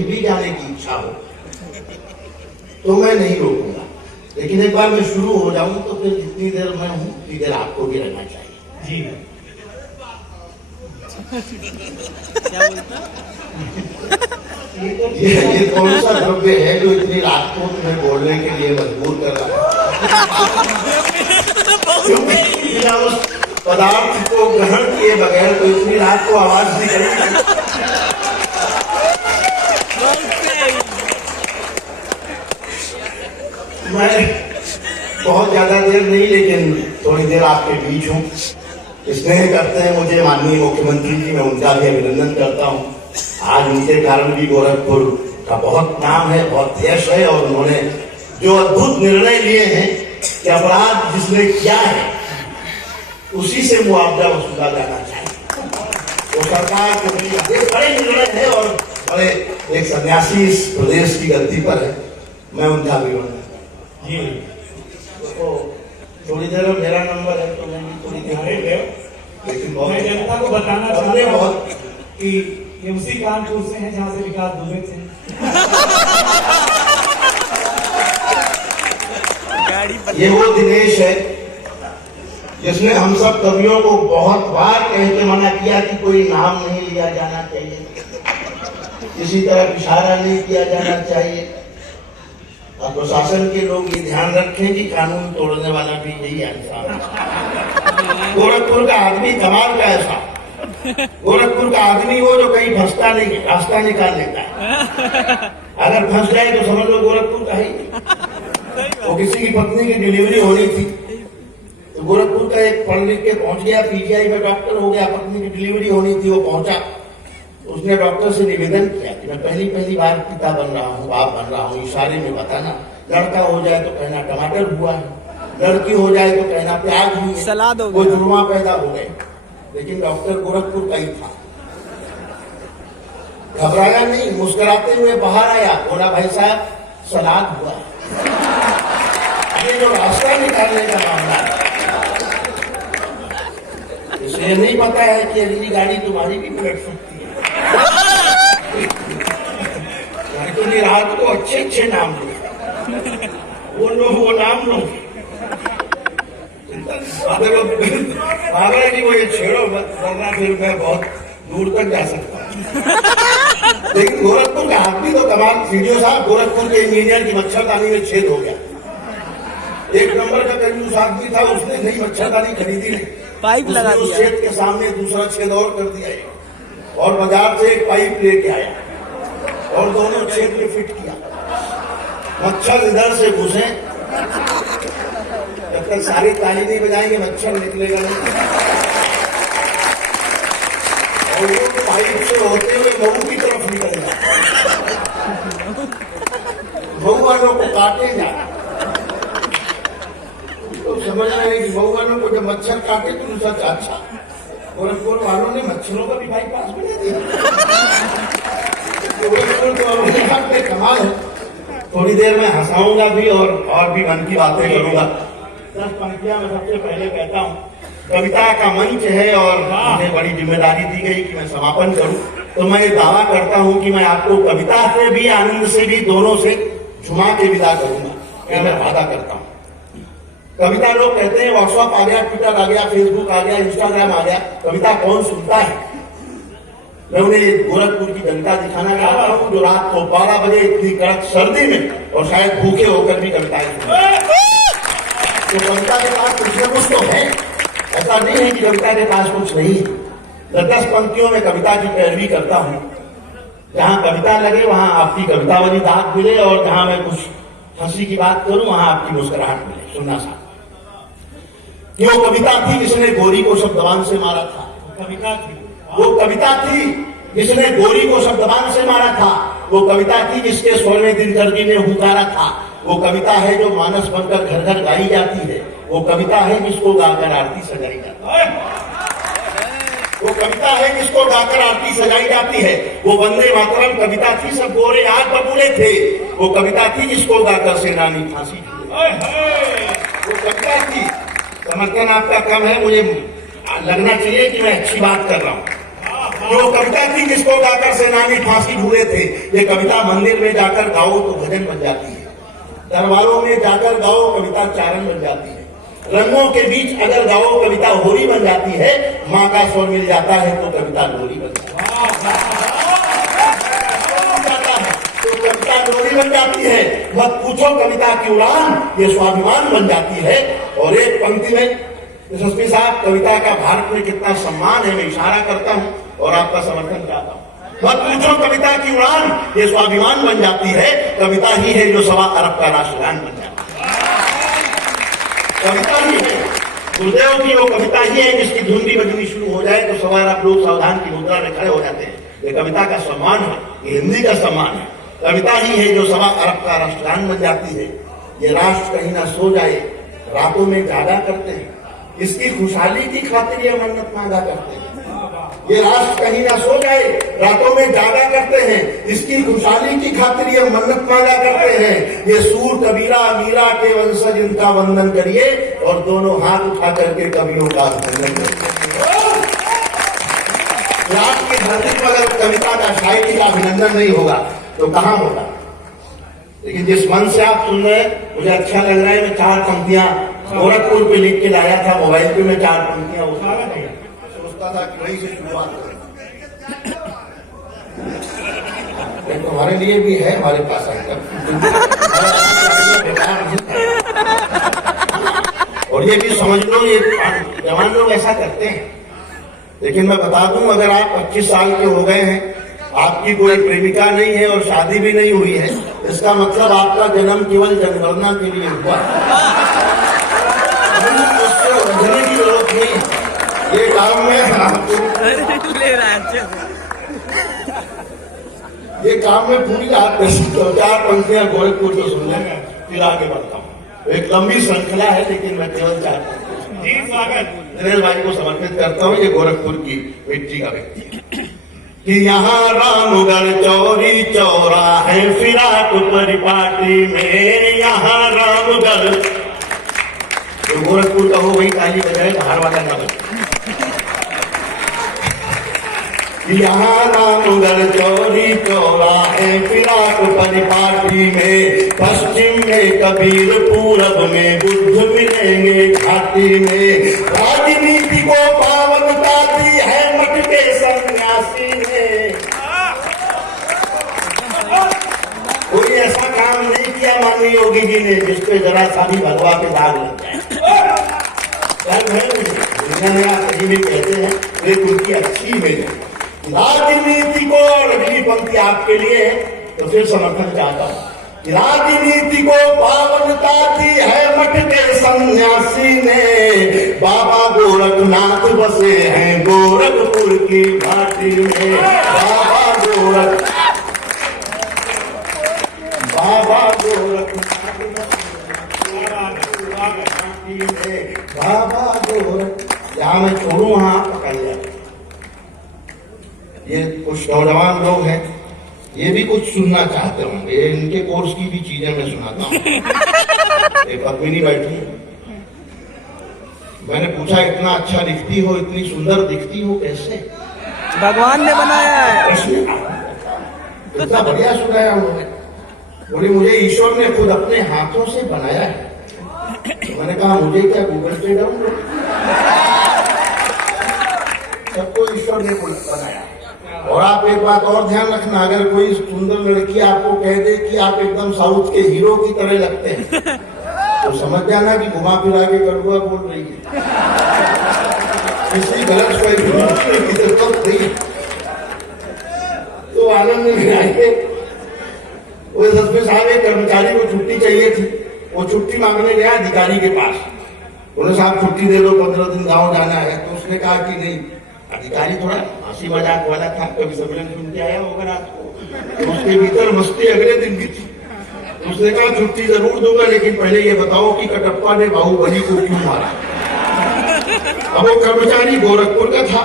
कहीं भी जाने की इच्छा हो तो मैं नहीं रोकूंगा, लेकिन एक बार मैं शुरू हो जाऊं तो फिर जितनी देर मैं हूं उतनी देर आपको भी रहना चाहिए। जी क्या बोलता? ये कौन सा द्रव्य है जो इतनी रात को तुम्हें बोलने के लिए मजबूर कर रहा है? क्योंकि बिना उस पदार्थ को ग्रहण किए बगैर तो इतनी रात को आवाज नहीं करेगी। मैं बहुत ज्यादा देर नहीं, लेकिन थोड़ी देर आपके बीच हूँ। स्नेह करते हैं मुझे माननीय मुख्यमंत्री जी, मैं उनका भी अभिनंदन करता हूँ। आज उनके कारण भी गोरखपुर का बहुत नाम है, बहुत यश है, और उन्होंने जो अद्भुत निर्णय लिए हैं कि अपराध जिसने किया है उसी से मुआवजा वसूला जाना चाहिए। तो सरकार को बड़े निर्णय है और बड़े एक सन्यासी इस प्रदेश की गद्दी पर है, मैं उनका अभिनंदन। जी तो थोड़ी देर में मेरा नंबर है तो मैं थोड़ी देर में गया, लेकिन मैं जनता को बताना चाहता हूँ कि ये उसी कानपुर से हैं जहाँ से विकास दुबे थे। ये वो दिनेश है जिसने हम सब कवियों को बहुत बार कह के मना किया कि कोई नाम नहीं लिया जाना चाहिए, किसी तरह इशारा नहीं किया जाना चाहिए। और प्रशासन के लोग ये ध्यान रखें कि कानून तोड़ने वाला भी यही इंसान है। गोरखपुर का आदमी कमाल का ऐसा, गोरखपुर का आदमी वो जो कहीं फंसता नहीं, रास्ता निकाल लेता है। अगर फंस जाए तो समझ लो गोरखपुर का ही। वो किसी की पत्नी की डिलीवरी होनी थी तो गोरखपुर का एक पढ़ लिख के पहुंच गया, पीजीआई में डॉक्टर हो गया, पत्नी की डिलीवरी होनी थी, वो पहुंचा, उसने डॉक्टर से निवेदन किया कि मैं पहली बार पिता बन रहा हूँ, बाप बन रहा हूँ, इशारे में बताना। लड़का हो जाए तो कहना टमाटर हुआ है, लड़की हो जाए तो कहना प्याज हुई है, सलाद हो वो गया। जुड़वा पैदा हो गए। लेकिन डॉक्टर गोरखपुर का ही था, घबराया नहीं, मुस्कुराते हुए बाहर आया, बोला भाई साहब सलाद हुआ है। ये जो रास्ता निकालने का मामला है, इसे नहीं पता है कि अगली गाड़ी तुम्हारी भी पलट सकती है। तो रात को अच्छे नाम लो, वो नाम लो, भागना कि वो ये छेड़ो मत, वरना फिर मैं बहुत दूर तक जा सकता हूँ। लेकिन गोरखपुर का आदमी तो कमाल। सीडीओ साहब, गोरखपुर के इंजीनियर की मच्छरदानी में छेद हो गया। एक नंबर का कंजूस आदमी था, उसने नई मच्छरदानी खरीदी नहीं, पाइप लगा उस दिया। छेद के सामने दूसरा छेद और कर दिया है, और बाजार से एक पाइप लेके आया और दोनों छेद में फिट किया। मच्छर इधर से घुसे, जब तक सारी ताली नहीं बजाएंगे मच्छर निकलेगा नहीं। और वो पाइप से होते हुए मऊ की तरफ निकलेगा, मऊ वालों को काटेगा। तो समझ रहे हैं कि मऊ वालों को जब मच्छर काटे तो सच अच्छा, गोरखपुर वालों ने मच्छरों का भी बाईपास बना दिया। गोरखपुर वालों ने कमाल है। थोड़ी देर में हंसाऊंगा भी और भी मन की बातें करूंगा। 10 पंक्तियां मैं सबसे पहले कहता हूँ। कविता का मंच है और मुझे बड़ी जिम्मेदारी दी गई कि मैं समापन करूं, तो मैं ये दावा करता हूं कि मैं आपको कविता से भी, आनंद से भी, दोनों से झुमा के विदा करूंगा, ये मैं वादा करता हूं। कविता लोग कहते हैं व्हाट्सएप आ गया, ट्विटर आ गया, फेसबुक आ गया, इंस्टाग्राम आ गया, कविता कौन सुनता है? मैं उन्हें गोरखपुर की जनता दिखाना चाहता हूँ जो रात को 12 बजे इतनी कड़क सर्दी में और शायद भूखे होकर भी कविताएं सुनते हैं। तो कविता के पास कुछ न कुछ तो है, ऐसा नहीं है कि कविता के पास कुछ नहीं है। 10 पंक्तियों में कविता की पैरवी करता हूँ। जहाँ कविता लगे वहां आपकी कविता वाली दाग मिले, और जहां मैं कुछ हंसी की बात करूं वहां आपकी मुस्कुराहट मिले। सुनना साहब, वो कविता थी जिसने गोरी को शब्दवान से मारा था। कविता थी, वो कविता थी जिसने गोरी को शब्दवान से मारा था। वो कविता थी जिसके स्वर में दिनदर्दी ने हुंकारा था। वो कविता है जो मानस बनकर घर घर गाई जाती है। वो कविता है जिसको गाकर आरती सजाई जाती है। वो कविता है जिसको गाकर आरती सजाई जाती है। वो वंदे मातरम कविता थी, सब गोरे आग बबूले थे। वो कविता थी जिसको गाकर सेनानी फांसी झूले। वो कविता थी। समर्थन आपका कम है, मुझे लगना चाहिए कि मैं अच्छी बात कर रहा हूँ। जो कविता थी जिसको गाकर सेनानी फांसी झूले थे, ये कविता मंदिर में जाकर गाओ तो भजन बन जाती है, दरबारों में जाकर गाओ कविता चारण बन जाती है, रंगों के बीच अगर गाओ कविता होरी बन जाती है, माँ का स्वर मिल जाता है तो कविता लोरी बन जाती है, तो कविता लोरी बन जाती है। मत पूछो कविता की उड़ान, ये स्वाभिमान बन जाती है। और एक पंक्ति में यशस्वी साहब, कविता का भारत में कितना सम्मान है, मैं इशारा करता हूं और आपका समर्थन चाहता हूं। मत पूछो कविता की उड़ान, ये स्वाभिमान बन जाती है, कविता ही है जो 1.25 अरब का राष्ट्रगान बन जाती है। कविता ही है, गुरुदेव की वो कविता ही है जिसकी धुन भी बजनी शुरू हो जाए तो 1.25 अरब लोग सावधान की मुद्रा में खड़े हो जाते हैं। ये कविता का सम्मान है, ये हिंदी का सम्मान है। कविता ही है जो 1.25 अरब का राष्ट्रगान बन जाती है। ये राष्ट्र कहीं ना सो जाए, रातों में जागा करते हैं, इसकी खुशहाली की खातिर ये मन्नत मांगा करते हैं। ये राष्ट्र कहीं ना सो जाए, रातों में जागा करते हैं, इसकी खुशहाली की खातिर ये मन्नत मांगा करते हैं। ये सूर कबीरा मीरा के वंशज, इनका वंदन करिए और दोनों हाथ उठा करके कवियों का अभिनंदन करिए। राष्ट्र की धरती पर अगर कविता का, शायरी का अभिनंदन नहीं होगा तो कहां होगा। लेकिन जिस मन से आप सुन रहे हैं, मुझे अच्छा लग रहा है। मैं 4 पंक्तियां गोरखपुर पे लिख के लाया था, मोबाइल पे मैं 4 पंक्तियां सोचता था कि वहीं से शुरुआत करें। तुम्हारे लिए भी है हमारे पास आइटम, और ये भी समझ लो, ये जवान लोग ऐसा करते हैं। लेकिन मैं बता दूं, अगर आप 25 साल के हो गए हैं, आपकी कोई प्रेमिका नहीं है और शादी भी नहीं हुई है, इसका मतलब आपका जन्म केवल जनगणना के लिए हुआ। उससे उलझने की जरूरत नहीं है। ये काम में ले रहा है, ये काम में पूरी रात 4 पंक्तियां गोरखपुर को सुन लेंगे, फिर आगे बढ़ता हूँ। एक लंबी श्रृंखला है, लेकिन मैं केवल 4 पंक्तियां जी स्वागत दिनेश भाई को समर्पित करता हूँ। ये गोरखपुर की मिट्टी का व्यक्ति कि यहाँ रामगढ़ चौरी चौरा है, फिराक परिपाटी में यहाँ रामगढ़। तो गोरखपुर का हो वही ताली बजाए, बाहर वाला ना बजाए। यहाँ रामगढ़ चौरी चौरा है, फिराक परिपाटी में, पश्चिम में कबीर, पूरब में बुद्ध मिलेंगे घाटी में। राजनीति को पावनता दी है मठ के सन्यासी ने। कोई ऐसा काम नहीं किया माननीय योगी जी ने जिसपे जरा सा भी भगवा के दाग लग जाए। दुनिया में आप कहीं भी कहते हैं, वे उनकी अच्छी में राजनीति को, और अगली पंक्ति आपके लिए है तो फिर समर्थन चाहता हूं। राजनीति को पावनता दी है मठ के सन्यासी ने, बाबा गोरखनाथ बसे हैं गोरखपुर की घाटी में। बाबा गोरखनाथ में, बाबा गोरख। जहां मैं छोड़ू वहां पकड़ लिया। ये कुछ नौजवान लोग हैं, ये भी कुछ सुनना चाहते होंगे, इनके कोर्स की भी चीजें मैं सुनाता हूँ। एक पद्मिनी बैठी, मैंने पूछा इतना अच्छा दिखती हो, इतनी सुंदर दिखती हो कैसे? भगवान ने बनाया है। इतना बढ़िया सुनाया उन्होंने। बोली मुझे ईश्वर ने खुद अपने हाथों से बनाया है। तो मैंने कहा मुझे क्या गूगल पे डाउनलोड? सबको ईश्वर ने बनाया। और आप एक बात और ध्यान रखना, अगर कोई सुंदर लड़की आपको कह दे कि आप एकदम साउथ के हीरो की तरह लगते हैं, तो समझ जाना कि घुमा फिरा के कड़ुआ बोल रही है। किसी गलत फहमी की जरूरत नहीं। तो आनंद में आए, वो एसएसपी साहब, एक कर्मचारी को छुट्टी चाहिए थी। वो छुट्टी मांगने गया अधिकारी के पास। उन्होंने साहब छुट्टी दे दो, 15 दिन गाँव जाना है। तो उसने कहा कि नहीं। अधिकारी थोड़ा हंसी मजाक वाला था, कभी सम्मेलन सुन के आया होगा रात को, तो उसके भीतर मस्ती अगले दिन भी थी। उसने कहा छुट्टी जरूर दूंगा, लेकिन पहले ये बताओ कि कटप्पा ने बाहुबली को क्यों मारा। अब वो कर्मचारी गोरखपुर का था।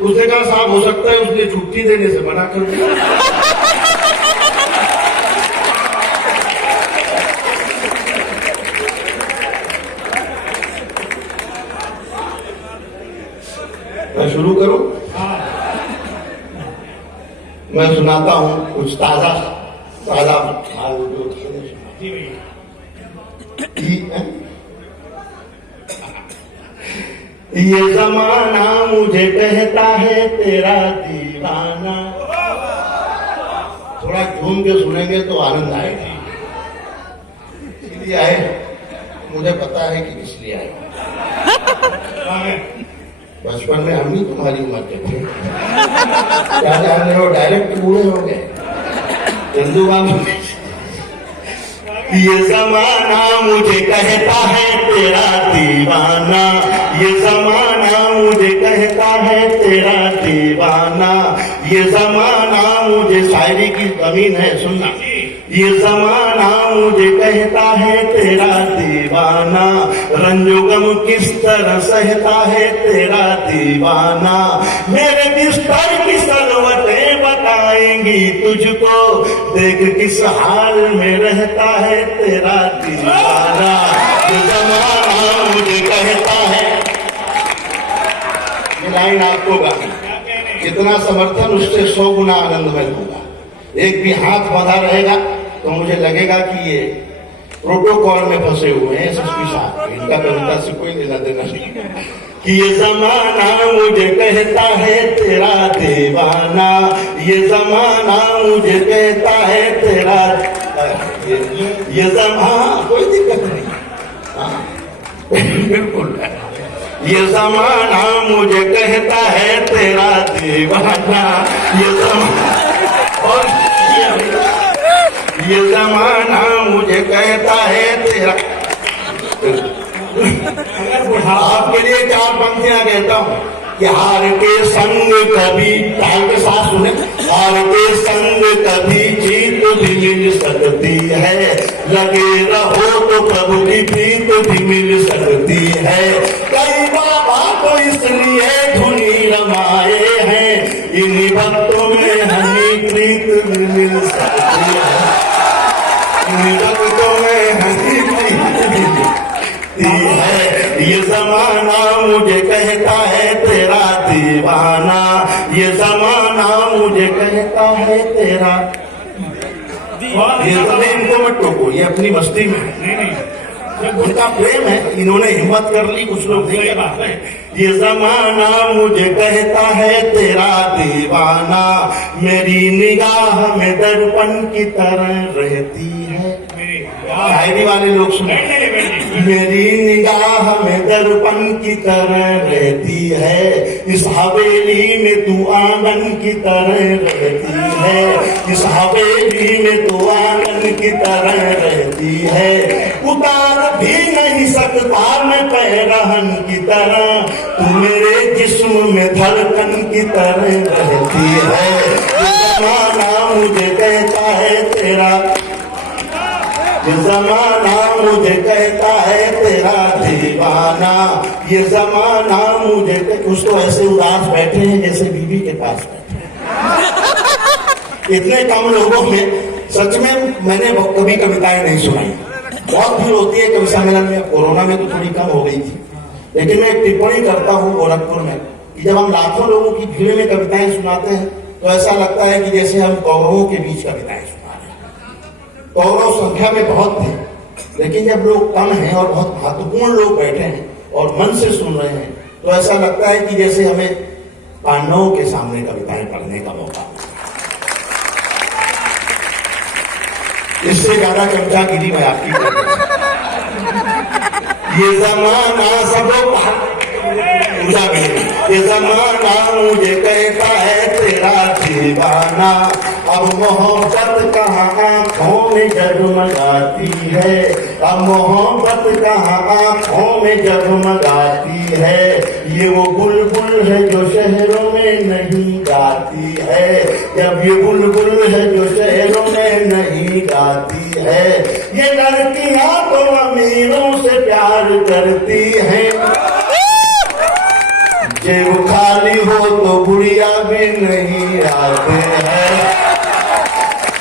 उसने कहा साहब हो सकता है उसने छुट्टी देने से मना कर दिया। मैं शुरू करूं? मैं सुनाता हूँ कुछ ताजा ताजा हाल जो जी भैया। ये जमाना मुझे कहता है तेरा दीवाना। थोड़ा झूम के सुनेंगे तो आनंद आएगा। इसलिए आए, मुझे पता है कि किस लिए आए। बचपन में हम ही तुम्हारी उम्र के थे, क्या जान रहे हो, डायरेक्ट बूढ़े हो गए। चंदू बाबू, ये जमाना मुझे कहता है तेरा दीवाना, ये जमाना मुझे कहता है तेरा दीवाना, ये जमाना मुझे, शायरी की जमीन है सुनना, ये जमाना मुझे कहता है तेरा दीवाना, रंजो गम किस तरह सहता है तेरा दीवाना, मेरे बिस्तर की सलवटें बताएंगी तुझको, देख किस हाल में रहता है तेरा दीवाना, ये जमाना मुझे कहता है। ये लाइन आपको गानी, जितना समर्थन उससे 100 गुना आनंद मैं दूंगा। एक भी हाथ बंधा रहेगा तो मुझे लगेगा कि ये प्रोटोकॉल में फंसे हुए हैं एसएसपी साहब, इनका कविता से कोई लेना देना नहीं। कि ये जमाना मुझे कहता है तेरा दीवाना, ये जमाना मुझे कहता है तेरा, ये जमाना, कोई दिक्कत नहीं, हाँ बिल्कुल, ये जमाना मुझे कहता है तेरा दीवाना, ये जमाना, और ये जमाना मुझे कहता है तेरा। आपके लिए 4 पंक्तियां कहता हूँ कि हार के संग कभी, ताल के साथ सुने, हार के संग कभी जीत भी मिल सकती है, लगे रहो तो प्रभु की प्रीत भी मिल सकती है, कई बाबा तो इसलिए धुनी रमाए हैं, इन्हीं भक्तों में हनी प्रीत भी मिल सकती है, भक्तों में हनी प्रीत भी मिलती है, ये जमाना मुझे कहता है तेरा दीवाना, ये जमाना मुझे कहता है तेरा, ये जमीन को मत टोको, ये अपनी मस्ती में है, उनका प्रेम है, इन्होंने हिम्मत कर ली, कुछ लोग नहीं कर रहे। ये जमाना मुझे कहता है तेरा दीवाना, मेरी निगाह में दर्पण की तरह रहती है, शायरी वाले लोग सुने, मेरी निगाह में दर्पण की तरह रहती है, इस हवेली में तू आंगन की तरह रहती है, इस हवेली में तू आंगन की तरह रहती है, उतार भी नहीं सकता मैं पैरहन की तरह, तू मेरे जिस्म में धड़कन की तरह रहती है, ये जमाना मुझे कहता है तेरा, ये जमाना मुझे कहता है तेरा दीवाना, ये जमाना मुझे, कुछ तो ऐसे उदास बैठे हैं जैसे बीवी के पास बैठे हैं। इतने कम लोगों में सच में मैंने कभी कविताएं नहीं सुनाई, बहुत भीड़ होती है कवि सम्मेलन में, कोरोना में तो थोड़ी कम हो गई थी, लेकिन मैं एक टिप्पणी करता हूँ गोरखपुर में कि जब हम लाखों लोगों की भीड़ में कविताएं सुनाते हैं तो ऐसा लगता है कि जैसे हम कौरवों के बीच कविताएं सुना रहे हैं। कौरव संख्या में बहुत थे, लेकिन जब लोग कम हैं और बहुत महत्वपूर्ण लोग बैठे हैं और मन से सुन रहे हैं तो ऐसा लगता है कि जैसे हमें पांडवों के सामने कविताएं पढ़ने का मौका मिला। इससे ज्यादा चमचागिरी मैं आपकी ये जमाना सबों ये जमाना मुझे कहता है तेरा दीवाना, अब मोहब्बत कहाँ आँखों में जगमगाती है, अब मोहब्बत कहाँ आँखों में जगमगाती है, ये वो बुलबुल है जो शहरों में नहीं गाती है, जब ये बुलबुल है जो शहरों में नहीं गाती है, ये लड़कियां तो अमीरों से प्यार करती हैं, जेब खाली हो तो बुढ़िया भी नहीं आते हैं,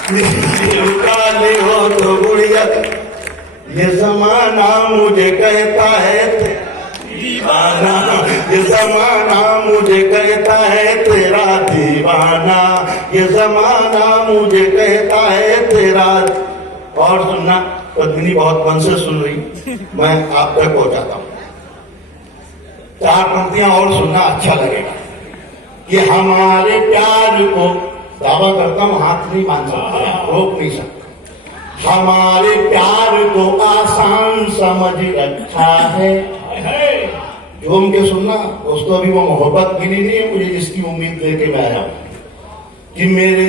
जेब खाली हो तो बुढ़िया, ये जमाना मुझे कहता है दीवाना, ये जमाना मुझे कहता है तेरा दीवाना, ये जमाना मुझे कहता है तेरा। और सुनना, पद्मिनी बहुत मन से सुन रही, मैं आप तक पहुंचाता हूं। 4 पंक्तियां और सुनना, अच्छा लगेगा। कि हमारे प्यार को, दावा करता हूं, हाथ नहीं मान सकता, रोक नहीं सकता। हमारे प्यार को आसान समझ रखा है। झूम के सुनना दोस्तों, अभी वो मोहब्बत मिली नहीं है मुझे जिसकी उम्मीद लेके मैं आया हूं। कि मेरे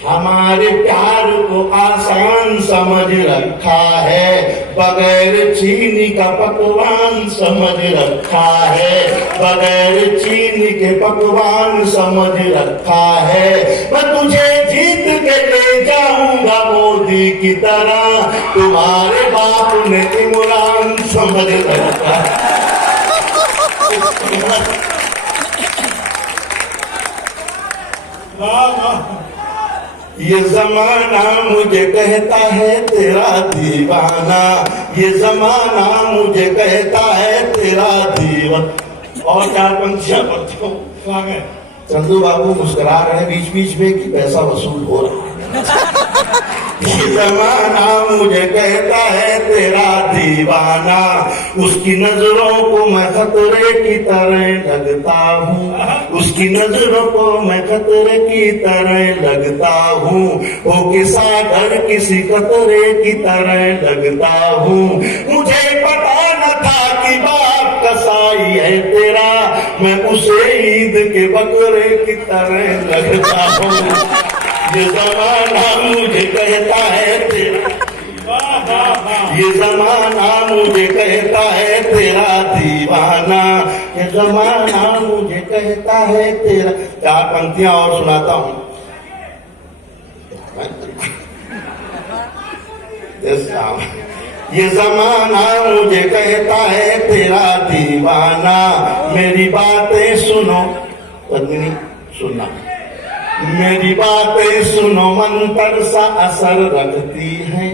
हमारे प्यार को आसान समझ रखा है, बगैर चीनी का पकवान समझ रखा है, बगैर चीनी के पकवान समझ रखा है। मैं तुझे जीत के ले जाऊंगा मोदी की तरह, तुम्हारे बाप ने इमरान समझ रखा है। ये जमाना मुझे कहता है तेरा दीवाना, ये जमाना मुझे कहता है तेरा दीवाना। और 4 पंक्तियां पढ़ता हूं। स्वागत। चंदू बाबू मुस्कुरा रहे हैं बीच बीच में कि पैसा वसूल हो रहा है। ये जमाना मुझे कहता है तेरा दीवाना, उसकी नजरों को मैं खतरे की तरह लगता हूँ, उसकी नजरों को मैं खतरे की तरह लगता हूँ। वो कि सागर किसी खतरे की तरह लगता हूँ। मुझे पता न था कि बाप कसाई है तेरा, मैं उसे ईद के बकरे की तरह लगता हूँ। ये जमाना मुझे कहता है तेरा, ये जमाना मुझे कहता है तेरा दीवाना, ये जमाना मुझे कहता है तेरा। 4 पंक्तियां और सुनाता हूं। ये जमाना मुझे कहता है तेरा दीवाना, मेरी बातें सुनो। पद्मिनी सुनना, मेरी बातें सुनो मंतर सा असर रखती है।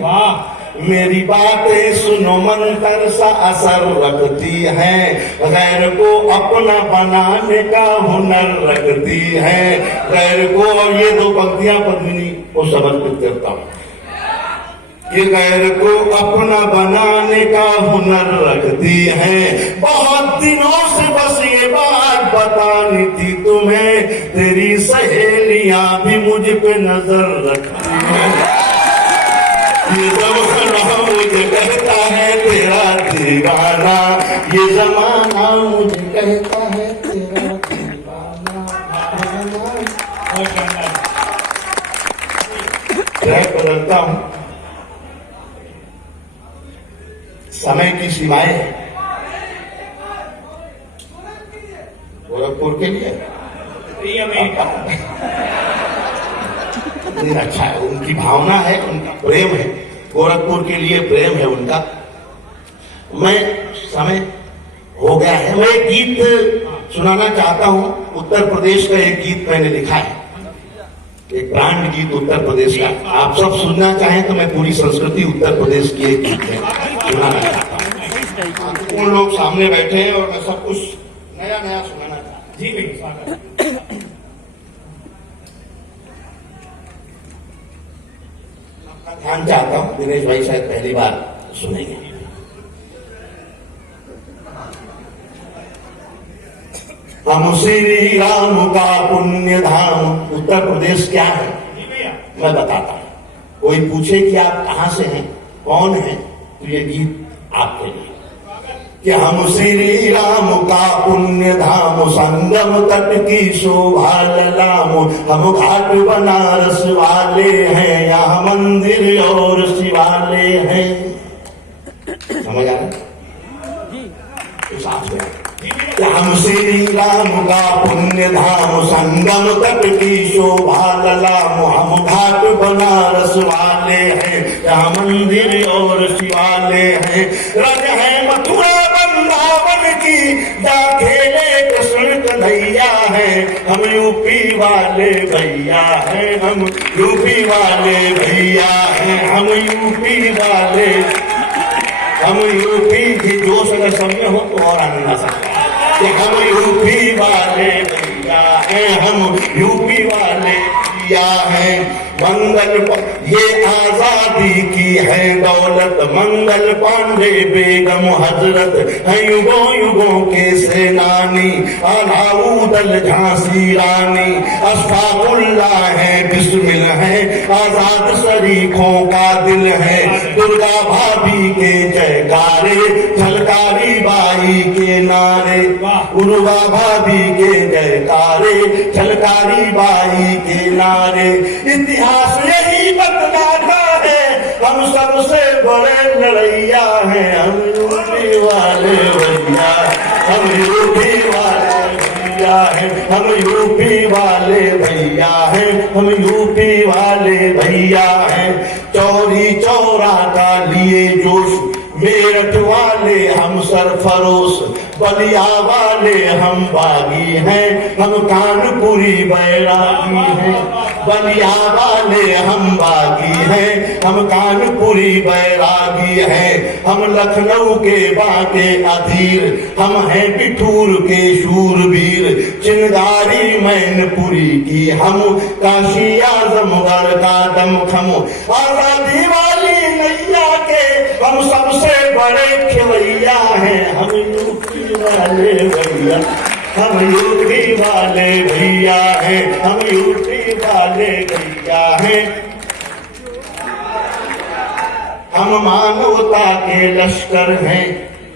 मेरी बातें सुनो मंतर सा असर रखती है, गैर को अपना बनाने का हुनर रखती है। गैर को, और ये 2 पंक्तियां पद्मिनी को समर्पित करता हूं। ये गैर को अपना बनाने का हुनर रखती है। बहुत दिनों से बस ये बात बतानी थी तुम्हें, तेरी सहेलियां भी मुझ पे नजर रखती हैं। ये जमाना मुझे कहता है तेरा दीवाना, ये जमाना मुझे कहता है तेरा दीवाना। ट्रैक बदलता हूं। समय की सीमाएं है गोरखपुर के लिए अच्छा है, उनकी भावना है, उनका प्रेम है, गोरखपुर के लिए प्रेम है उनका। मैं समय हो गया है, मैं एक गीत सुनाना चाहता हूं। उत्तर प्रदेश का एक गीत मैंने लिखा है, एक ब्रांड गीत उत्तर प्रदेश का। आप सब सुनना चाहें तो मैं पूरी संस्कृति उत्तर प्रदेश की एक गीत है सुनाना चाहता हूँ। उन लोग सामने बैठे हैं और मैं सब कुछ नया नया सुनाना चाहता हूँ। जी भाई स्वागत। ध्यान चाहता हूँ, दिनेश भाई शायद पहली बार सुनेंगे। हम श्री राम का पुण्य धाम। उत्तर प्रदेश क्या है मैं बताता हूँ। कोई पूछे कि आप कहां से हैं, कौन हैं, तो ये गीत आपके लिए। कि हम श्री राम का पुण्य धाम, संगम तट की शोभा ललाम। हम घाट बनारस वाले हैं, यहाँ मंदिर और शिवालय हैं। समझ आ रहा है? हम श्री राम का पुण्य धाम, संगम तट की शोभा ललाम। हम घाट बनारस वाले हैं, यहाँ मंदिर और शिवालय हैं। रज है मथुरा वृंदावन की, जा खेले कृष्ण कन्हैया है। हम यूपी वाले भैया हैं, हम यूपी वाले भैया हैं, हम यूपी वाले, हम यूपी की जोश अगर समय हो तो और आनंद आ सकता है। कि हम यूपी वाले भैया हैं, हम यूपी वाले भैया हैं। ये आजादी की है दौलत, मंगल पांडे बेगम हजरत है युगों युगों के सेनानी, अलाउद्दीन झांसी रानी, अशफाकुल्ला है, बिस्मिल है, आजाद शरीफों का दिल है। दुर्गा भाभी के जयकारे, झलकारी बाई के नारे, दुर्गा भाभी के जयकारे, झलकारी बाई के नारे। इतिहास यही बतलाता है हम सबसे बड़े लड़ैया हैं, हम यूपी वाले भैया, हम यूपी वाले भैया हैं, हम यूपी वाले भैया हैं, हम यूपी वाले भैया हैं। चौरी चौरा का लिए जोश, मेरठ वाले हम सरफरोश, बलिया वाले हम बागी हैं, हम कानपुरी बैरागी हैं। बलिया वाले हम बागी हैं, हम कानपुरी बैरागी हैं। हम लखनऊ के बाके अधीर, हम हैं बिठूर के शूरवीर। चिंगारी मैनपुरी की हम, काशी आजमगढ़ का दमखम। आजादी वाली नैया के हम सबसे बड़े खिलैया हैं, हम यूपी वाले भैया, हम यूपी वाले भैया हैं, हम यूपी वाले भैया हैं। हम मानवता के लश्कर हैं,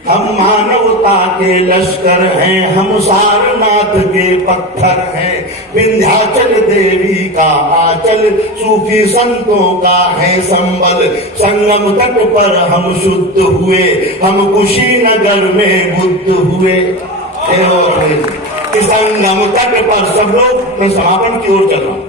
हम मानवता के लश्कर हैं। हम सारनाथ के पत्थर हैं, विंध्याचल देवी का आंचल, सूफी संतों का है संबल। संगम तट पर हम शुद्ध हुए, हम कुशीनगर में बुद्ध हुए। कि संगम तट पर सब लोग, मैं समापन की ओर चल रहा हूँ,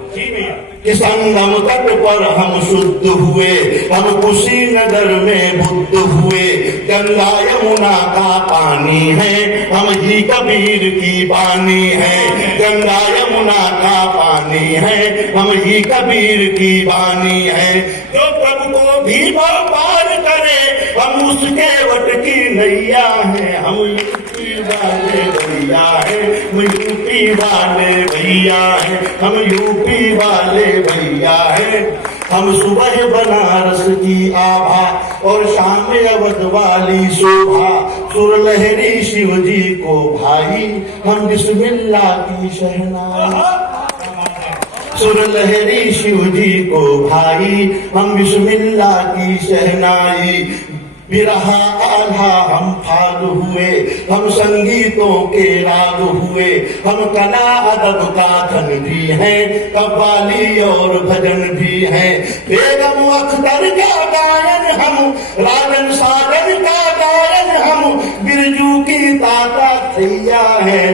कि संगम तट पर हम शुद्ध हुए, हम कुशीनगर में बुद्ध हुए। गंगा यमुना का पानी है, हम ही कबीर की बानी है। गंगा यमुना का पानी है, हम ही कबीर की बानी है। जो प्रभु को भी पार करे, हम उसके वट की नैया हैं, हम यूपी वाले भैया हैं, हम यूपी वाले भैया हैं, हम यूपी वाले भैया हैं। हम सुबह बनारस की आभा और शाम अवध वाली शोभा, सुर लहरी शिव जी को भाई, हम बिस्मिल्लाह की शहनाई। सुर लहरी शिव जी को भाई, हम बिस्मिल्लाह की शहनाई। बिरहा आल्हा हम फाग हुए, हम संगीतों के राग हुए। हम कला अदब का धन भी हैं, कव्वाली और भजन भी हैं। बेगम अख्तर का गायन हम, राजन सागर का गायन हम, बिरजू की ताता थैया है।